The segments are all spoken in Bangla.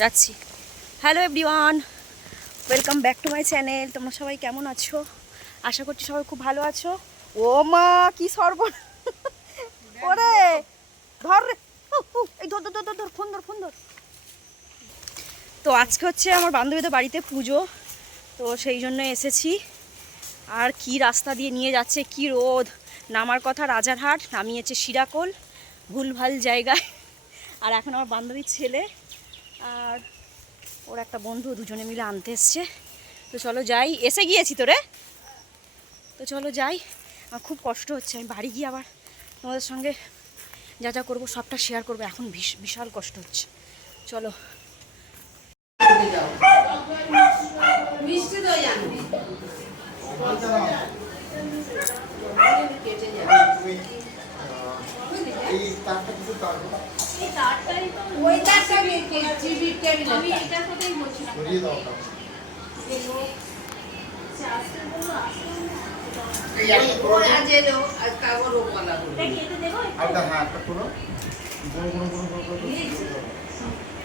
যাচ্ছি। Hello everyone, welcome back to my channel. তোমরা সবাই কেমন আছো? আশা করছি সবাই খুব ভালো আছো। ও মা, কি সর্বন ওরে, ধর রে, এই ধর ধর ধর ধর, ফোন ধর ফোন ধর। তো আজকে হচ্ছে আমার বান্ধবীদের বাড়িতে পুজো, তো সেই জন্য এসেছি। আর কি রাস্তা দিয়ে নিয়ে যাচ্ছে, কি রোদ! নামার কথা রাজারহাট, নামিয়েছে শিরাকোল, ভুলভাল জায়গায়। আর এখন আমার বান্ধবীর ছেলে আর ওর একটা বন্ধু, দুজনে মিলে আনতে এসছে। তো চলো যাই, এসে গিয়েছি তো রে, তো চলো যাই। আমার খুব কষ্ট হচ্ছে, আমি বাড়ি গিয়ে আবার তোমাদের সঙ্গে যা যা করবো সবটা শেয়ার করবো। এখন বিশাল কষ্ট হচ্ছে, চলো।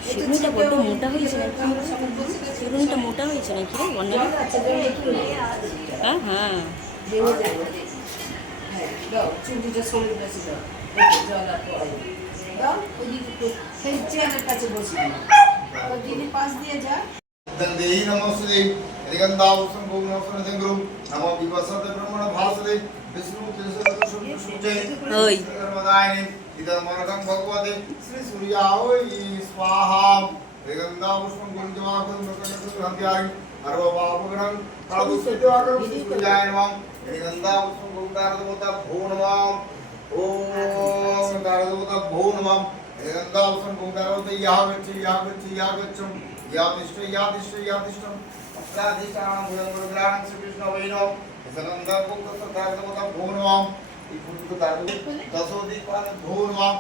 সেগুনটা বড্ড মোটা হয়েছে নাকি? সেগুনটা মোটা হয়েছে নাকি রে বন্যা? হ্যাঁ হ্যাঁ, ওই इदमर्गं भगवते श्री सूर्याय स्वाहा वेगंदा पुष्पं कुंजवाकं मकरसंध्यारि अर्ववापगणं कालदुष्टवाकं श्री सूर्याय नमः वेगंदा पुष्पं कुंदारदवता भो नमः ओम दारदवता भो नमः वेगंदा पुष्पं कुंदारदवता यागच्छ यातिष्ठं अष्टाधिष्ठानं गुणग्रहाणं श्री कृष्ण वैनो सनंदा कुंदारदवता भो नमः।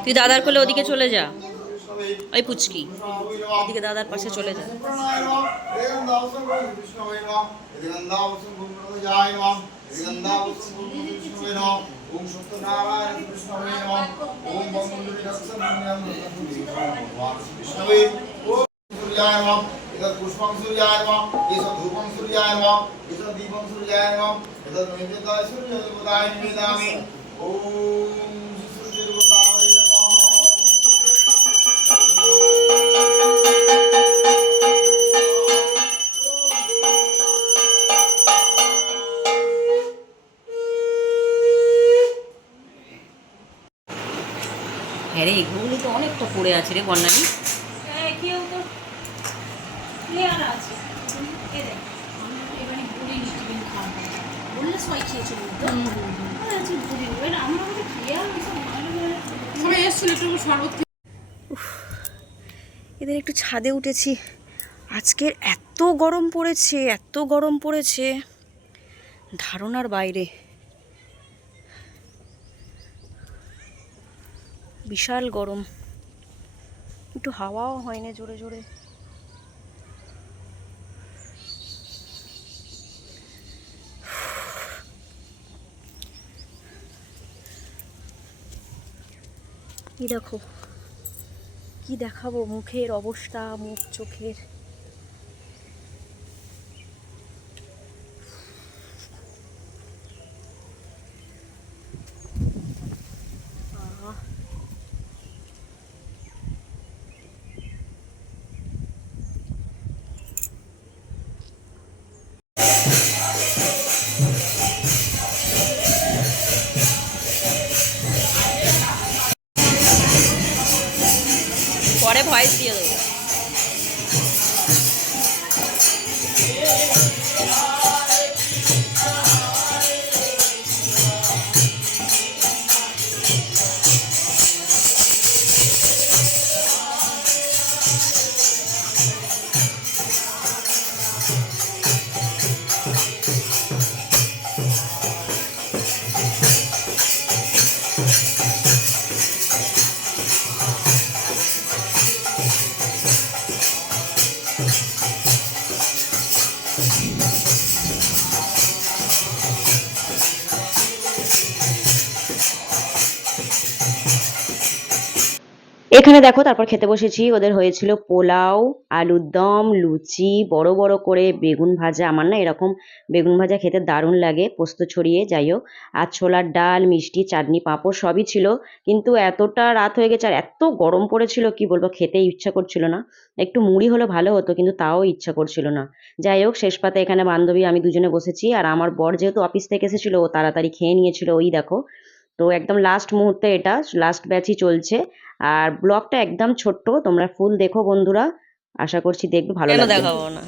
তুই দাদার কোলে ওদিকে চলে যা, ওই পুচকি ওদিকে দাদার পাশে চলে যা। पुष्पं सूर्याय नमः एष धूपं सूर्याय नमः एष दीपं सूर्याय नमः एतद् नैवेद्याय सूर्यदेवताय निवेदयामि ओम सूर्यदेवताय नमः। হ্যাঁ রে, এগুলো তো অনেকটা পড়ে আছে রে বন্যানি। কেউ তো আছে, এদের একটু ছাদে উঠেছি। আজকের এত গরম পড়েছে, এত গরম পড়েছে, ধারণার বাইরে। বিশাল গরম, একটু হাওয়াও হয়নি জোরে জোরে। কি দেখো, কি দেখাবো, মুখের অবস্থা, মুখ চোখের। পরে ভয়েস দিয়ে দেবো। এখানে দেখো তারপর খেতে বসেছি। ওদের হয়েছিল পোলাও, আলুর দম, লুচি, বড় বড় করে বেগুন ভাজা। আমার না এরকম বেগুন ভাজা খেতে দারুণ লাগে, পোস্ত ছড়িয়ে, যাই হোক। আর ছোলার ডাল, মিষ্টি, চাটনি, পাঁপড় সবই ছিল। কিন্তু এতটা রাত হয়ে গেছে আর এত গরম পড়েছিল কি বলবো, খেতে ইচ্ছা করছিল না। একটু মুড়ি হলে ভালো হতো, কিন্তু তাও ইচ্ছা করছিল না। যাই হোক, শেষ পাতে এখানে বান্ধবী আমি দুজনে বসেছি, আর আমার বর যেহেতু অফিস থেকে এসেছিল ও তাড়াতাড়ি খেয়ে নিয়েছিল, ওই দেখো। তো একদম লাস্ট মুহূর্তে, এটা লাস্ট ব্যাচই চলছে। আর ব্লগটা একদম ছোট্ট, তোমরা ফুল দেখো বন্ধুরা, আশা করছি দেখবে ভালো কেন লাগবে। দেখাবো না,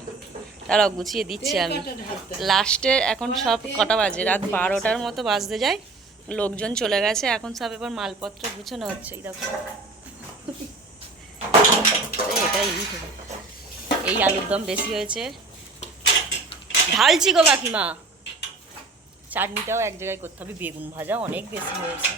তারাও গুছিয়ে দিচ্ছি আমি। লাস্টে এখন সব কটা বাজে, রাত 12টার মতো বাজতে যায়। লোকজন চলে গেছে, এখন সব এবার মালপত্র গুছানো হচ্ছে। এই দেখো, এটাই এই আলুর দম বেশি হয়েছে, ঢালছি গো কাকিমা। চাটনিটাও এক জায়গায় করতে হবে, বেগুন ভাজা অনেক বেশি হয়েছে।